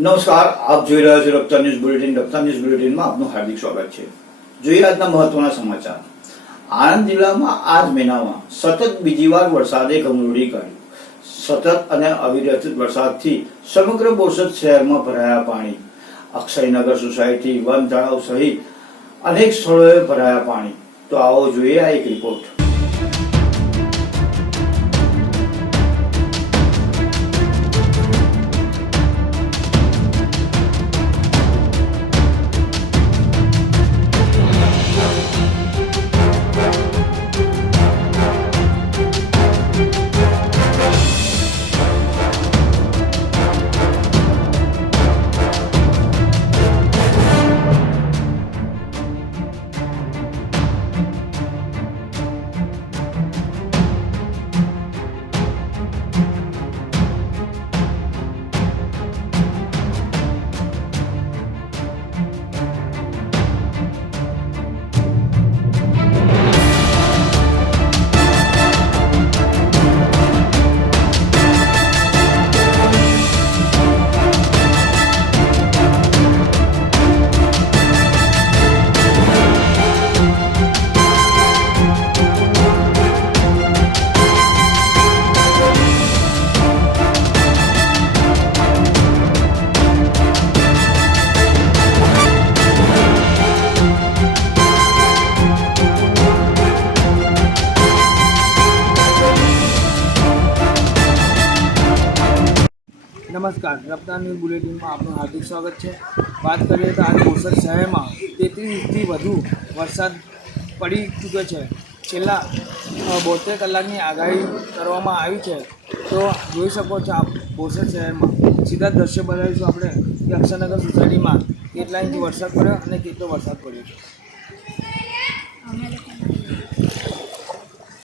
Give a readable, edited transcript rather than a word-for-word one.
નમસ્કાર, આપ જોઈ રહ્યા છો રફતાર ન્યૂઝ બુલેટિન. રફતાર ન્યૂઝ બુલેટિનમાં આપનું હાર્દિક સ્વાગત છે. જોઈએ આજના મહત્વના સમાચાર. આણંદ જિલ્લામાં આ જ મહિનામાં સતત બીજી વાર વરસાદે કમરોડી કાઢ્યું. સતત અને અવિરત વરસાદથી સમગ્ર બોરસદ શહેરમાં ભરાયા પાણી. અક્ષયનગર સોસાયટી, વન તળાવ સહિત અનેક સ્થળોએ ભરાયા પાણી. તો આવો જોઈએ આ એક રિપોર્ટ. નમસ્કાર, રફતાર ન્યૂઝ બુલેટિનમાં આપનું હાર્દિક સ્વાગત છે. વાત કરીએ તો આજે બોરસદ શહેરમાં 33 ઇંચથી વધુ વરસાદ પડી ચૂક્યો છે. છેલ્લા 72 કલાકની આગાહી કરવામાં આવી છે. તો જોઈ શકો છો આપ બોરસદ શહેરમાં સીધા દ્રશ્ય બનાવીશું આપણે કે અક્ષયનગર સોસાયટીમાં કેટલા ઇંચ વરસાદ પડ્યો અને કેટલો વરસાદ પડ્યો છે.